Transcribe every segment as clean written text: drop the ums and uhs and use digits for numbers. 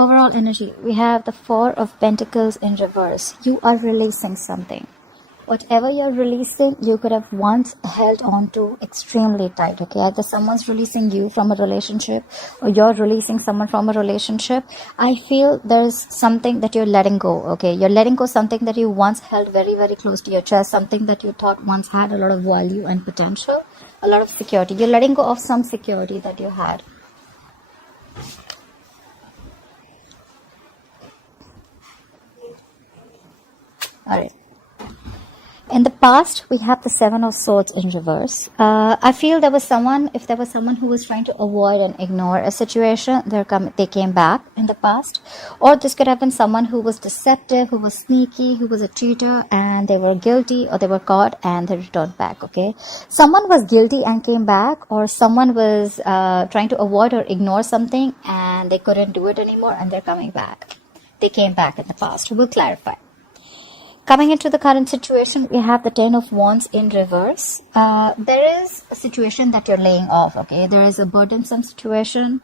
Overall energy, we have the Four of Pentacles in reverse. You are releasing something. Whatever you're releasing, you could have once held on to extremely tight, okay? Either someone's releasing you from a relationship or you're releasing someone from a relationship. I feel there's something that you're letting go, okay? You're letting go something that you once held very, very close to your chest, something that you thought once had a lot of value and potential, a lot of security. You're letting go of some security that you had. Alright. In the past, we have the Seven of Swords in reverse. I feel if there was someone who was trying to avoid and ignore a situation, they came back in the past. Or this could have been someone who was deceptive, who was sneaky, who was a cheater, and they were guilty or they were caught and they returned back, okay? Someone was guilty and came back, or someone was trying to avoid or ignore something and they couldn't do it anymore and they're coming back. They came back in the past. We'll clarify. Coming into the current situation, we have the Ten of Wands in reverse. There is a situation that you're laying off, okay? There is a burdensome situation.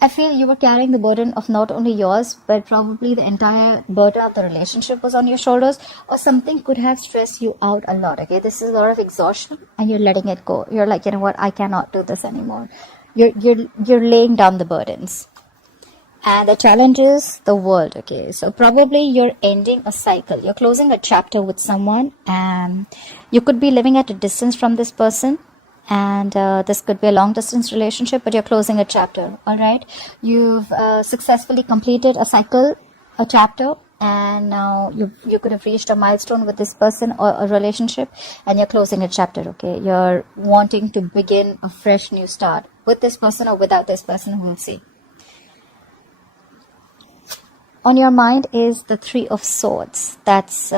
I feel you were carrying the burden of not only yours, but probably the entire burden of the relationship was on your shoulders, or something could have stressed you out a lot, okay? This is a lot of exhaustion and you're letting it go. You're like, you know what? I cannot do this anymore. You're laying down the burdens. And the challenge is the world, okay? So probably you're ending a cycle. You're closing a chapter with someone, and you could be living at a distance from this person. And this could be a long distance relationship, but you're closing a chapter, all right? You've successfully completed a cycle, a chapter, and now you could have reached a milestone with this person or a relationship, and you're closing a chapter, okay? You're wanting to begin a fresh new start with this person or without this person, we'll see. On your mind is the Three of Swords. That's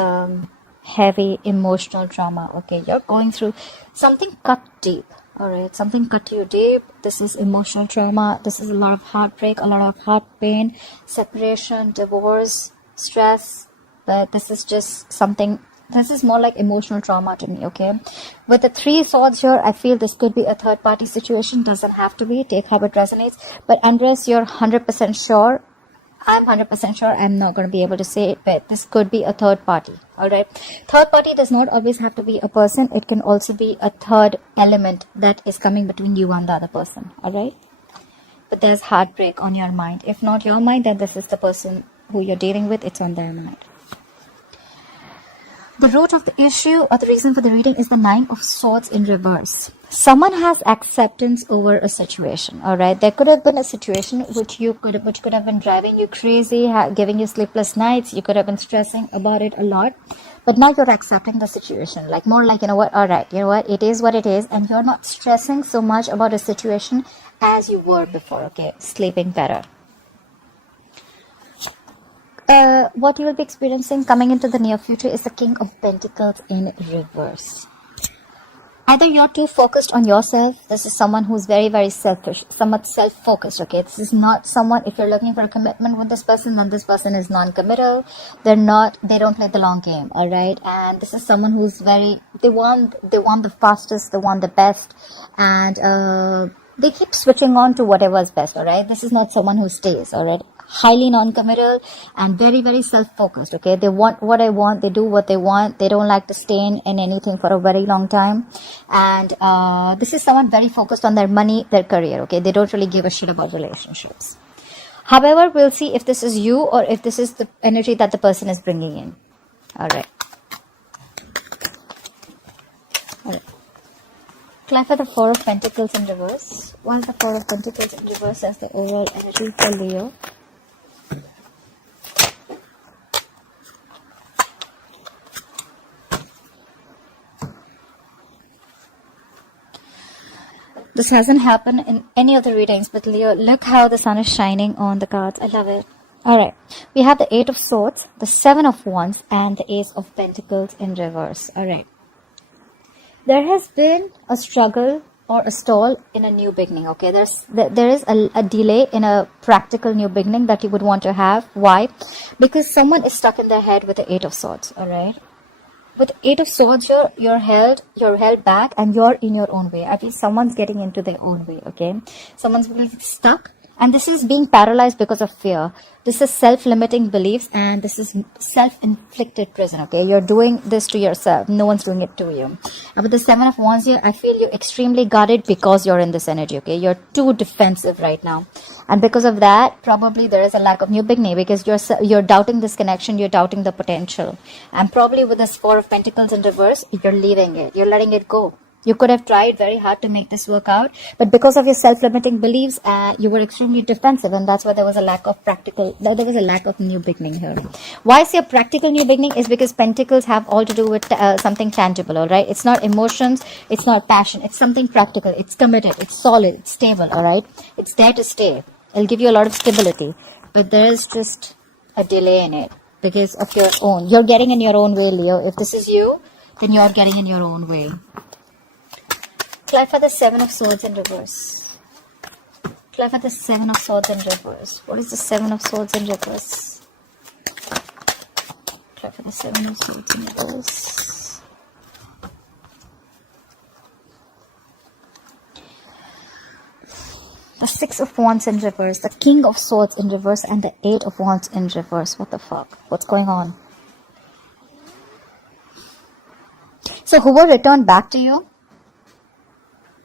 heavy emotional trauma. Okay, you're going through something cut deep. All right, something cut you deep. This is emotional trauma. This is a lot of heartbreak, a lot of heart pain, separation, divorce, stress. But this is just something. This is more like emotional trauma to me. Okay, with the Three Swords here, I feel this could be a third-party situation. Doesn't have to be. Take how it resonates. But unless you're 100% sure. I'm 100% sure I'm not going to be able to say it, but this could be a third party, alright? Third party does not always have to be a person. It can also be a third element that is coming between you and the other person, alright? But there's heartbreak on your mind. If not your mind, then this is the person who you're dealing with. It's on their mind. The root of the issue or the reason for the reading is the Nine of Swords in reverse. Someone has acceptance over a situation, all right? There could have been a situation which could have been driving you crazy, giving you sleepless nights. You could have been stressing about it a lot. But now you're accepting the situation, like more like, you know what, all right, you know what, it is what it is. And you're not stressing so much about a situation as you were before, okay? Sleeping better. What you will be experiencing coming into the near future is the King of Pentacles in reverse. Either you're too focused on yourself. This is someone who's very, very selfish, somewhat self-focused, okay? This is not someone, if you're looking for a commitment with this person, then this person is non-committal. They don't play the long game, all right? And this is someone who's they want the fastest, they want the best, and they keep switching on to whatever is best, all right? This is not someone who stays, all right? Highly non-committal and very, very self-focused, okay? They want what I want, they do what they want, they don't like to stay in anything for a very long time. And this is someone very focused on their money, their career, okay? They don't really give a shit about relationships. However, we'll see if this is you or if this is the energy that the person is bringing in. Alright. Alright. Clarify the Four of Pentacles in reverse. What is the Four of Pentacles in reverse as the overall energy for Leo? This hasn't happened in any of the readings, but Leo, look how the sun is shining on the cards. I love it. Alright, we have the Eight of Swords, the Seven of Wands, and the Ace of Pentacles in reverse. Alright. There has been a struggle or a stall in a new beginning, okay? There is a delay in a practical new beginning that you would want to have. Why? Because someone is stuck in their head with the Eight of Swords, alright? With Eight of Swords, you're held back and you're in your own way. I feel someone's getting into their own way, okay? Someone's really stuck And this is being paralyzed because of fear. This is self-limiting beliefs, and this is self-inflicted prison, okay? You're doing this to yourself. No one's doing it to you. And with the Seven of Wands here, I feel you're extremely guarded because you're in this energy, okay? You're too defensive right now. And because of that, probably there is a lack of new beginning, because you're doubting this connection, you're doubting the potential. And probably with this Four of Pentacles in reverse, you're leaving it. You're letting it go. You could have tried very hard to make this work out, but because of your self-limiting beliefs, you were extremely defensive, and that's why there was a lack of new beginning here. Why I say a practical new beginning is because Pentacles have all to do with something tangible, all right? It's not emotions, it's not passion, it's something practical, it's committed, it's solid, it's stable, all right? It's there to stay. It'll give you a lot of stability, but there is just a delay in it because of your own. You're getting in your own way, Leo. If this is you, then you're getting in your own way. Clarify the Seven of Swords in reverse. Clarify the Seven of Swords in reverse. What is the Seven of Swords in reverse? Clarify the Seven of Swords in reverse. The Six of Wands in reverse. The King of Swords in reverse. And the Eight of Wands in reverse. What the fuck? What's going on? So who will return back to you?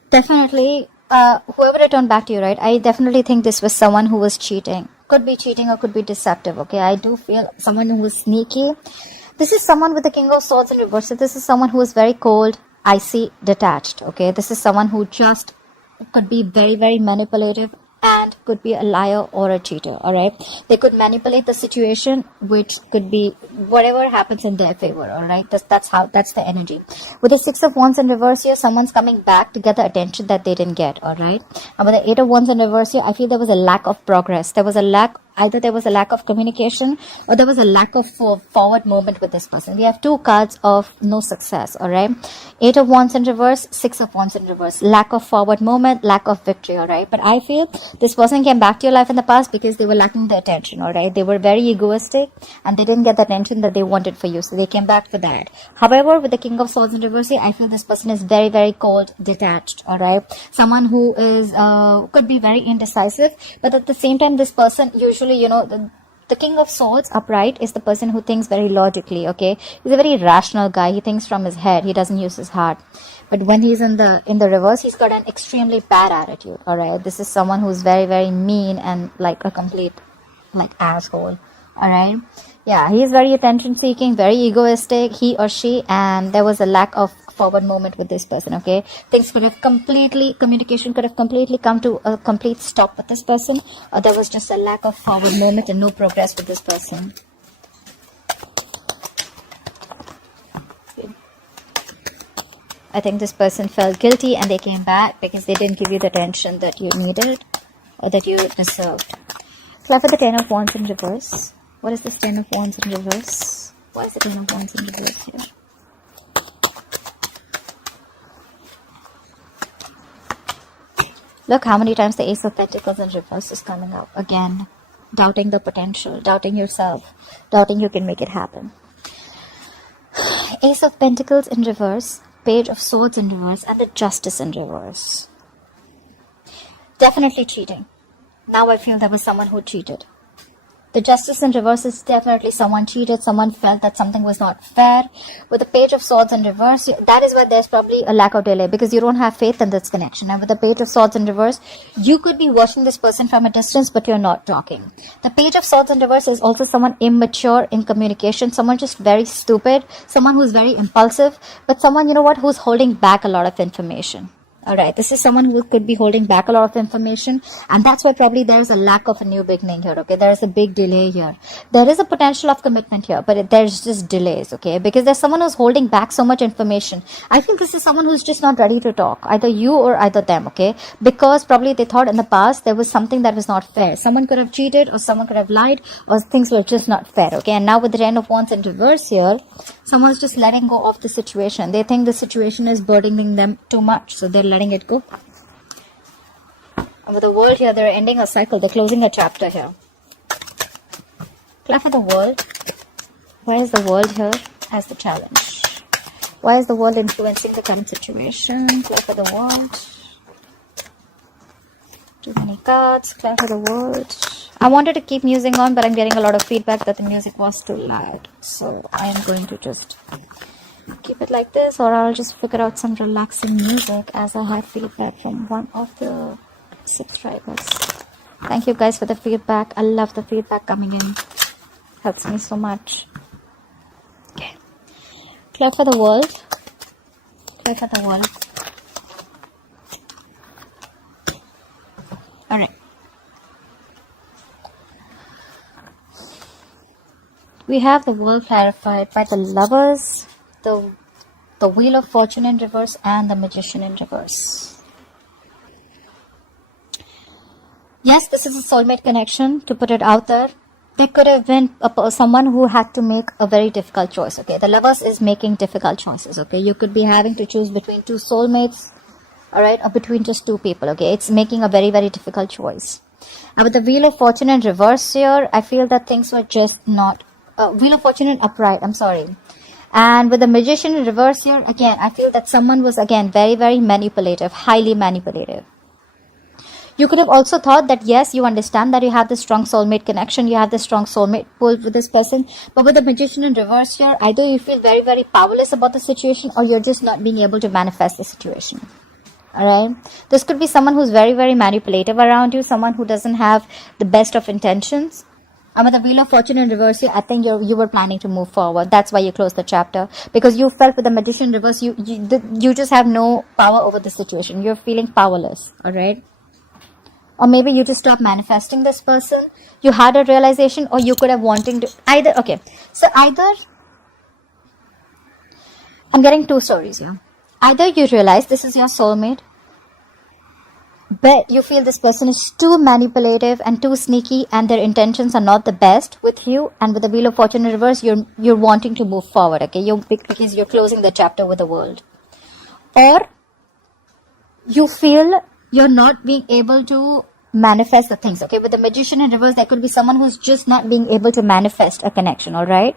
Definitely, whoever returned back to you, right? I definitely think this was someone who was cheating. Could be cheating or could be deceptive, okay? I do feel someone who was sneaky. This is someone with the King of Swords in reverse. So this is someone who is very cold, icy, detached, okay? This is someone who just could be very, very manipulative and could be a liar or a cheater, all right? They could manipulate the situation, which could be whatever happens in their favor, all right? That's the energy. With the Six of Wands in reverse here, someone's coming back to get the attention that they didn't get, all right? And with the Eight of Wands in reverse here, I feel there was a lack of progress. Either there was a lack of communication or there was a lack of forward movement with this person. We have two cards of no success, all right? Eight of Wands in reverse, Six of Wands in reverse. Lack of forward movement, lack of victory, all right? But I feel this person came back to your life in the past because they were lacking the attention, all right? They were very egoistic and they didn't get the attention that they wanted for you. So they came back for that. However, with the King of Swords in reverse, I feel this person is very, very cold, detached, all right? Someone who is, could be very indecisive, but at the same time, this person usually, you know, the King of Swords upright is the person who thinks very logically, okay? He's a very rational guy. He thinks from his head. He doesn't use his heart. But when he's in the reverse, he's got an extremely bad attitude, all right? This is someone who's very, very mean and like a complete like asshole, all right? Yeah, he's very attention seeking, very egoistic, he or she, and there was a lack of forward movement with this person, okay? Communication could have completely come to a complete stop with this person, or there was just a lack of forward movement and no progress with this person. I think this person felt guilty and they came back because they didn't give you the attention that you needed or that you deserved. Clarify the Ten of Wands in reverse. What is this Ten of Wands in reverse? Why is the Ten of Wands in reverse here? Look how many times the Ace of Pentacles in reverse is coming up. Again, doubting the potential, doubting yourself, doubting you can make it happen. Ace of Pentacles in reverse, Page of Swords in reverse, and the Justice in reverse. Definitely cheating. Now I feel there was someone who cheated. The Justice in reverse is definitely someone cheated, someone felt that something was not fair. With the Page of Swords in reverse, that is why there's probably a lack of delay, because you don't have faith in this connection. And with the Page of Swords in reverse, you could be watching this person from a distance, but you're not talking. The Page of Swords in reverse is also someone immature in communication, someone just very stupid, someone who's very impulsive, but someone, you know what, who's holding back a lot of information. Alright, this is someone who could be holding back a lot of information, and that's why probably there's a lack of a new beginning here, okay? There is a big delay here. There is a potential of commitment here, but there's just delays, okay? Because there's someone who's holding back so much information. I think this is someone who's just not ready to talk, either you or either them, okay? Because probably they thought in the past there was something that was not fair. Someone could have cheated, or someone could have lied, or things were just not fair, okay? And now with the Ten of Wands in reverse here, someone's just letting go of the situation. They think the situation is burdening them too much, so they're letting it go. And with the World here, they're ending a cycle. They're closing a chapter here. Clarify the World. Why is the World here as the challenge? Why is the World influencing the current situation? Clarify the World. Too many cards. Clear for the world. I wanted to keep music on, but I'm getting a lot of feedback that the music was too loud. So I am going to just keep it like this, or I'll just figure out some relaxing music, as I had feedback from one of the subscribers. Thank you guys for the feedback. I love the feedback coming in. Helps me so much. Okay. Clear for the world. Clear for the world. Alright. We have the world clarified by the Lovers, the Wheel of Fortune in reverse, and the Magician in reverse. Yes, this is a soulmate connection, to put it out there. There could have been someone who had to make a very difficult choice, okay? The Lovers is making difficult choices, okay? You could be having to choose between two soulmates, alright, or between just two people, okay? It's making a very, very difficult choice. And with the Wheel of Fortune in reverse here, I feel that things were just not... Wheel of Fortune in upright, I'm sorry. And with the Magician in reverse here, again, I feel that someone was, again, very, very manipulative, highly manipulative. You could have also thought that, yes, you understand that you have this strong soulmate connection, you have this strong soulmate pull with this person, but with the Magician in reverse here, either you feel very, very powerless about the situation, or you're just not being able to manifest the situation. Alright? This could be someone who's very, very manipulative around you, someone who doesn't have the best of intentions. And with the Wheel of Fortune in reverse here, I think you were planning to move forward. That's why you closed the chapter. Because you felt with the Magician in reverse, you just have no power over the situation. You're feeling powerless. Alright? Or maybe you just stopped manifesting this person. You had a realization, or you could have wanting to... Either... Okay. So either... I'm getting two stories here. Either you realize this is your soulmate, but you feel this person is too manipulative and too sneaky, and their intentions are not the best with you, and with the Wheel of Fortune in reverse, you're wanting to move forward, okay? Because you're closing the chapter with the world. Or you feel you're not being able to manifest the things, okay? With the Magician in reverse, there could be someone who's just not being able to manifest a connection, alright?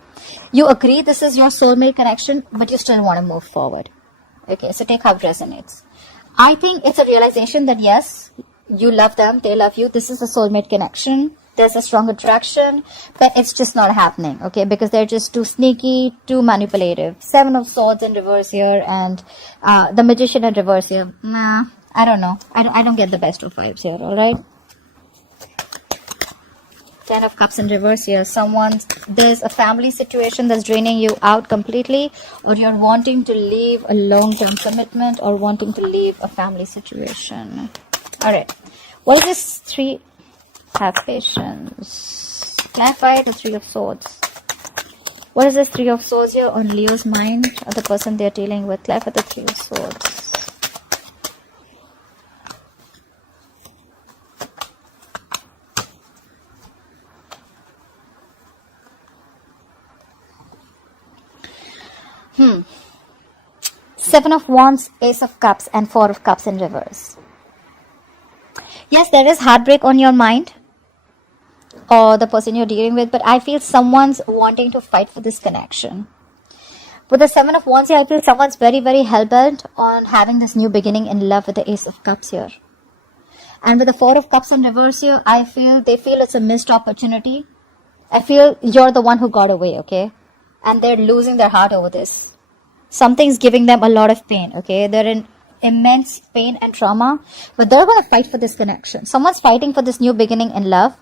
You agree this is your soulmate connection, but you still want to move forward. Okay, so take how it resonates. I think it's a realization that yes, you love them, they love you. This is a soulmate connection. There's a strong attraction, but it's just not happening, okay? Because they're just too sneaky, too manipulative. 7 of Swords in reverse here, and the Magician in reverse here. Nah, I don't know. I don't get the best of vibes here, alright? 10 of Cups in reverse here. There's a family situation that's draining you out completely, or you're wanting to leave a long-term commitment, or wanting to leave a family situation. Alright. What is this 3? Have patience. Clarify the 3 of Swords. What is this 3 of Swords here on Leo's mind, or the person they're dealing with? Clarify the 3 of Swords. Seven of Wands, Ace of Cups, and 4 of Cups in reverse. Yes, there is heartbreak on your mind, or the person you're dealing with, but I feel someone's wanting to fight for this connection. With the 7 of Wands here, I feel someone's very, very hell-bent on having this new beginning in love with the Ace of Cups here. And with the 4 of Cups in reverse here, I feel they feel it's a missed opportunity. I feel you're the one who got away, okay? And they're losing their heart over this. Something's giving them a lot of pain, okay? They're in immense pain and trauma, but they're going to fight for this connection. Someone's fighting for this new beginning in love,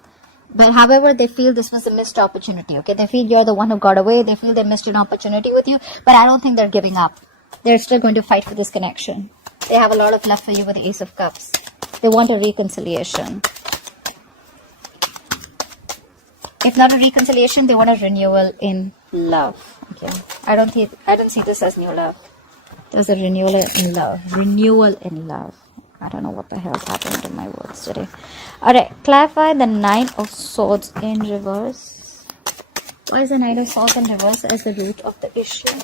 but however, they feel this was a missed opportunity, okay? They feel you're the one who got away. They feel they missed an opportunity with you, but I don't think they're giving up. They're still going to fight for this connection. They have a lot of love for you with the Ace of Cups. They want a reconciliation. If not a reconciliation, they want a renewal in love. Okay, I don't see this as new love. There's a renewal in love. Renewal in love. I don't know what the hell's happening to my words today. Alright, clarify the 9 of Swords in reverse. Why is the 9 of Swords in reverse as the root of the issue?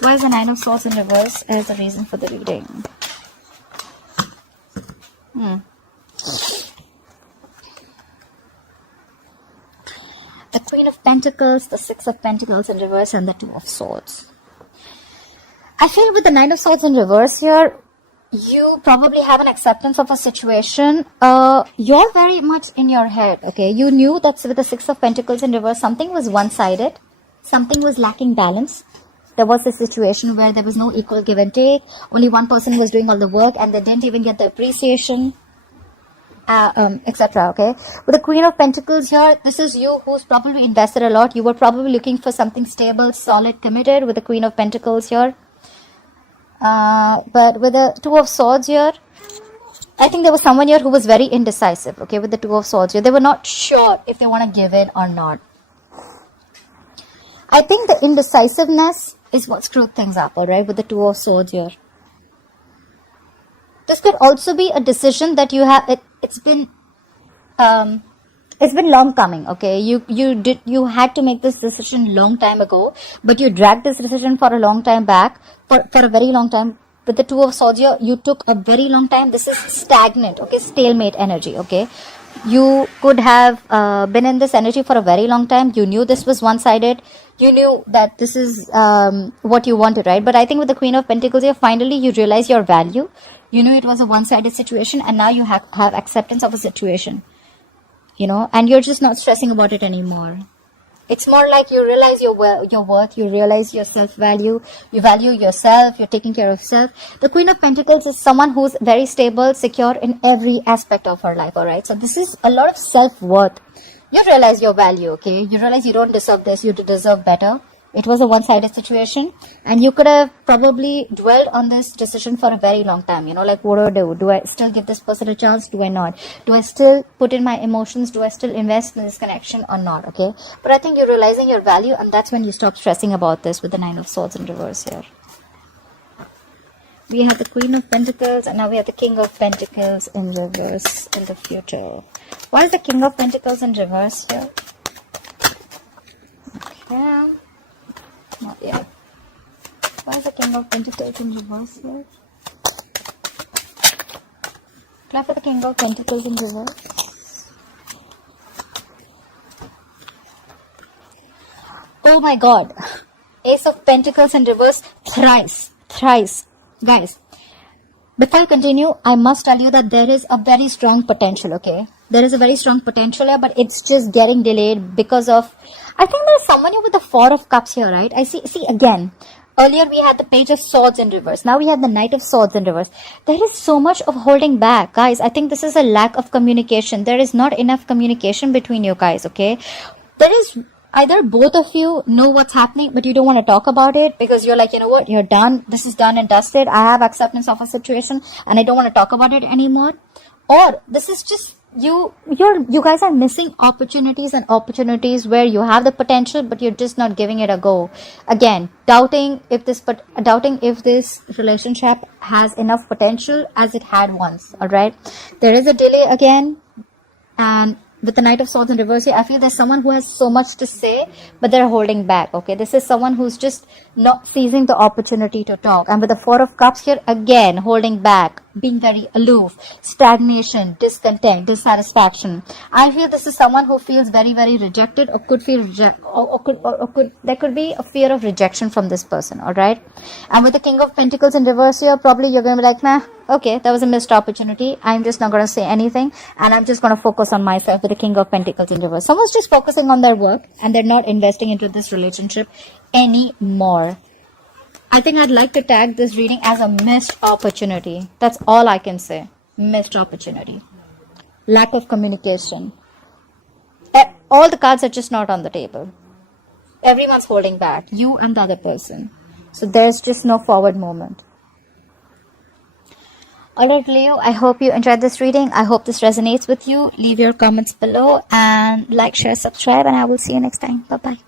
Why is the 9 of Swords in reverse as the reason for the reading? The Queen of Pentacles, the 6 of Pentacles in reverse, and the 2 of Swords. I feel with the 9 of Swords in reverse here, you probably have an acceptance of a situation. You're very much in your head, okay? You knew that with the Six of Pentacles in reverse, something was one-sided. Something was lacking balance. There was a situation where there was no equal give and take. Only one person was doing all the work and they didn't even get the appreciation, etc. Okay, with the Queen of Pentacles here, this is you who's probably invested a lot. You were probably looking for something stable, solid, committed with the Queen of Pentacles here. But with the Two of Swords here, I think there was someone here who was very indecisive. Okay, with the Two of Swords here, they were not sure if they want to give in or not. I think the indecisiveness is what screwed things up, alright, with the Two of Swords here. This could also be a decision that you have, it's been long coming, okay? You had to make this decision long time ago, but you dragged this decision for a long time back, for a very long time. With the Two of Swords here, you took a very long time. This is stagnant, okay? Stalemate energy, okay? You could have been in this energy for a very long time. You knew this was one-sided. You knew that this is what you wanted, right? But I think with the Queen of Pentacles here, finally you realize your value. You knew it was a one-sided situation, and now you have acceptance of a situation, you know, and you're just not stressing about it anymore. It's more like you realize your worth, you realize your self-value, you value yourself, you're taking care of self. The Queen of Pentacles is someone who's very stable, secure in every aspect of her life, alright? So this is a lot of self-worth. You realize your value, okay? You realize you don't deserve this, you deserve better. It was a one-sided situation, and you could have probably dwelled on this decision for a very long time. You know, like, what do I do? Do I still give this person a chance? Do I not? Do I still put in my emotions? Do I still invest in this connection or not? Okay, but I think you're realizing your value, and that's when you stop stressing about this with the Nine of Swords in reverse here. We have the Queen of Pentacles, and now we have the King of Pentacles in reverse in the future. Why is the King of Pentacles in reverse here? Okay. Not yet. Why is the King of Pentacles in reverse here? Clap for the King of Pentacles in reverse. Oh my God. Ace of Pentacles in reverse thrice. Guys, before I continue, I must tell you that there is a very strong potential, okay? There is a very strong potential here, but it's just getting delayed because of, I think there's someone here with the Four of Cups here, right? I see again, earlier we had the Page of Swords in reverse. Now we have the Knight of Swords in reverse. There is so much of holding back, guys. I think this is a lack of communication. There is not enough communication between you guys, okay? There is either both of you know what's happening, but you don't want to talk about it because you're like, you know what, you're done. This is done and dusted. I have acceptance of a situation and I don't want to talk about it anymore. Or this is just you guys are missing opportunities where you have the potential, but you're just not giving it a go. Again, doubting if this relationship has enough potential as it had once. All right, there is a delay again, and with the Knight of Swords in reverse here, I feel there's someone who has so much to say, but they're holding back, okay? This is someone who's just not seizing the opportunity to talk. And with the Four of Cups here, again, holding back, being very aloof, stagnation, discontent, dissatisfaction. I feel this is someone who feels very, very rejected, or could feel there could be a fear of rejection from this person, all right? And with the King of Pentacles in reverse here, probably you're going to be like, nah, okay, that was a missed opportunity. I'm just not going to say anything, and I'm just going to focus on myself with the King of Pentacles in reverse. Someone's just focusing on their work, and they're not investing into this relationship anymore. I think I'd like to tag this reading as a missed opportunity. That's all I can say. Missed opportunity. Lack of communication. All the cards are just not on the table. Everyone's holding back. You and the other person. So there's just no forward movement. Alright, Leo, I hope you enjoyed this reading. I hope this resonates with you. Leave your comments below and like, share, subscribe, and I will see you next time. Bye-bye.